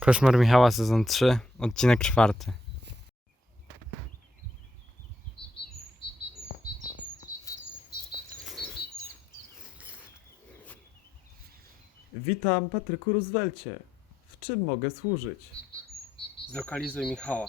Koszmar Michała, sezon 3, odcinek 4. Witam, Patryku Roosevelcie. W czym mogę służyć? Zlokalizuj Michała.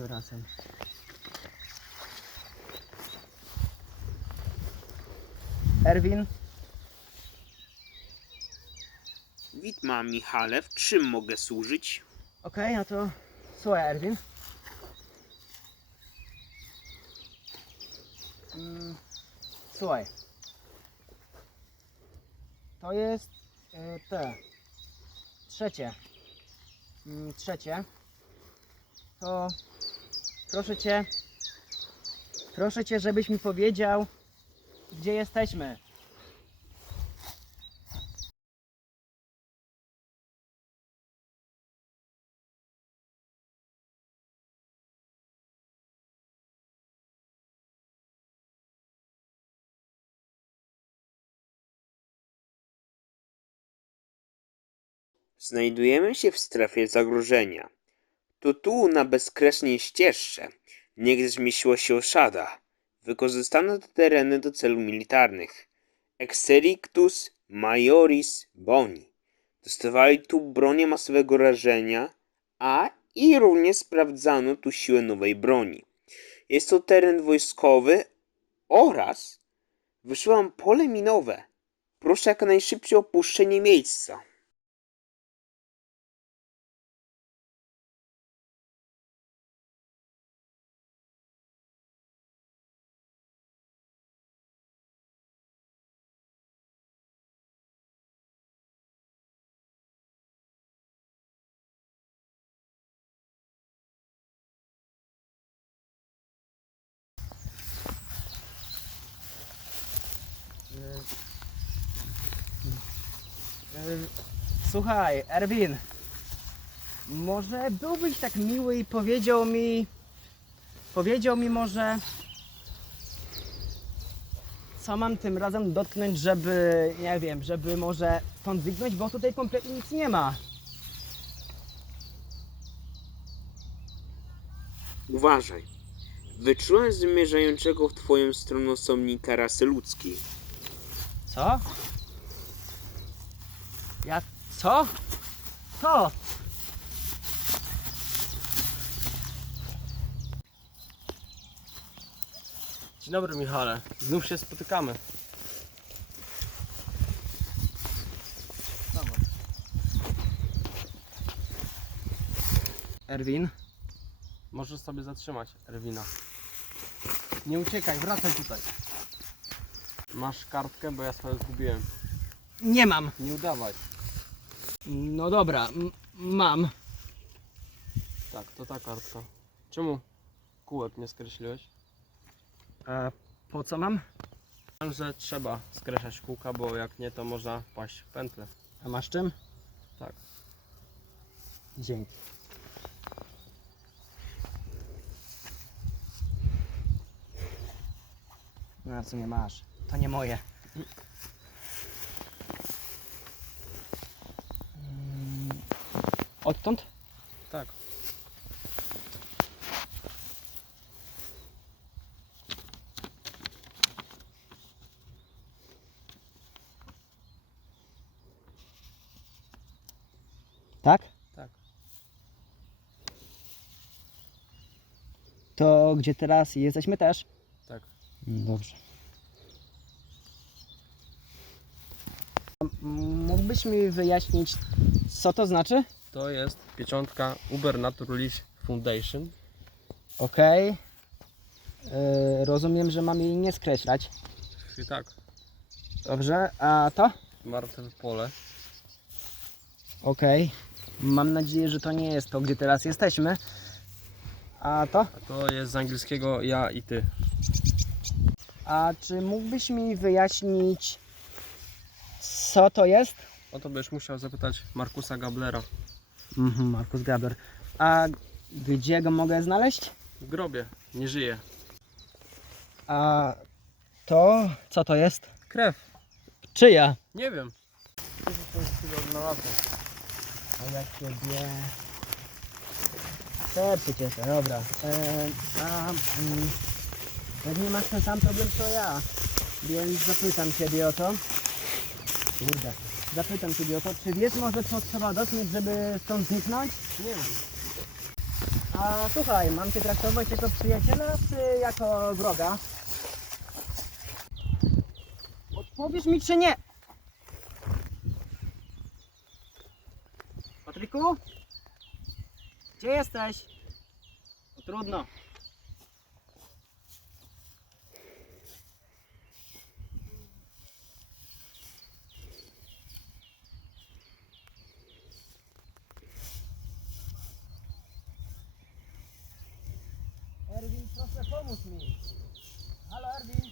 Tym razem? Erwin? Witam Michale, w czym mogę służyć? Okej, no to słuchaj Erwin. Mm, słuchaj. To jest y, te. Trzecie. Mm, trzecie. To proszę cię. Proszę cię, żebyś mi powiedział, gdzie jesteśmy. Znajdujemy się w strefie zagrożenia. To tu, na bezkresnej ścieżce, niegdyś mieściła się osada. Wykorzystano te tereny do celów militarnych. Exerictus majoris boni. Dostawali tu bronię masowego rażenia, a i również sprawdzano tu siłę nowej broni. Jest to teren wojskowy oraz wyszłam pole minowe. Proszę jak najszybciej opuszczenie miejsca. Słuchaj, Erwin. Może byłbyś tak miły i powiedział mi. Powiedział mi może. Co mam tym razem dotknąć, żeby. Nie wiem, żeby może stąd wygnąć, bo tutaj kompletnie nic nie ma. Uważaj. Wyczułem zmierzającego w twoją stronę osobnika rasy ludzkiej. Co? Ja. Co? Co? Dzień dobry Michale, znów się spotykamy. Erwin? Możesz sobie zatrzymać Erwina. Nie uciekaj, wracaj tutaj. Masz kartkę, bo ja swoją zgubiłem. Nie mam. Nie udawaj. No dobra, m- mam. Tak, to ta kartka. Czemu kółek nie skreśliłeś? A po co mam? Wiem, że trzeba skreślać kółka, bo jak nie, to można wpaść w pętlę. A masz czym? Tak. Dzięki. No co nie masz? To nie moje. Odtąd? Tak. Tak? Tak. To gdzie teraz jesteśmy też? Tak. Dobrze. Mógłbyś mi wyjaśnić, co to znaczy? To jest pieczątka Uber Naturalist Foundation. Okej. Yy, rozumiem, że mam jej nie skreślać. I tak, Dobrze, a to? martwe pole. Okej. Mam nadzieję, że to nie jest to, gdzie teraz jesteśmy. A to? A to jest z angielskiego ja i ty. A czy mógłbyś mi wyjaśnić, co to jest? O to byś musiał zapytać Markusa Gablera. Mhm, Markus Gabler. A gdzie go mogę znaleźć? W grobie, nie żyje. A to, co to jest? Krew. Czyja? Nie wiem. A jak ciebie... Serce cieszę, dobra. E, a, mm, pewnie masz ten sam problem co ja, więc zapytam ciebie o to. Kurde. Zapytam ciebie o to, czy wiesz może co trzeba dotknąć, żeby stąd zniknąć? Nie wiem. A słuchaj, mam cię traktować jako przyjaciela, czy jako wroga? Odpowiesz mi, czy nie? Patryku? Gdzie jesteś? No trudno. Erwin, proszę pomóż mi. Halo, Erwin.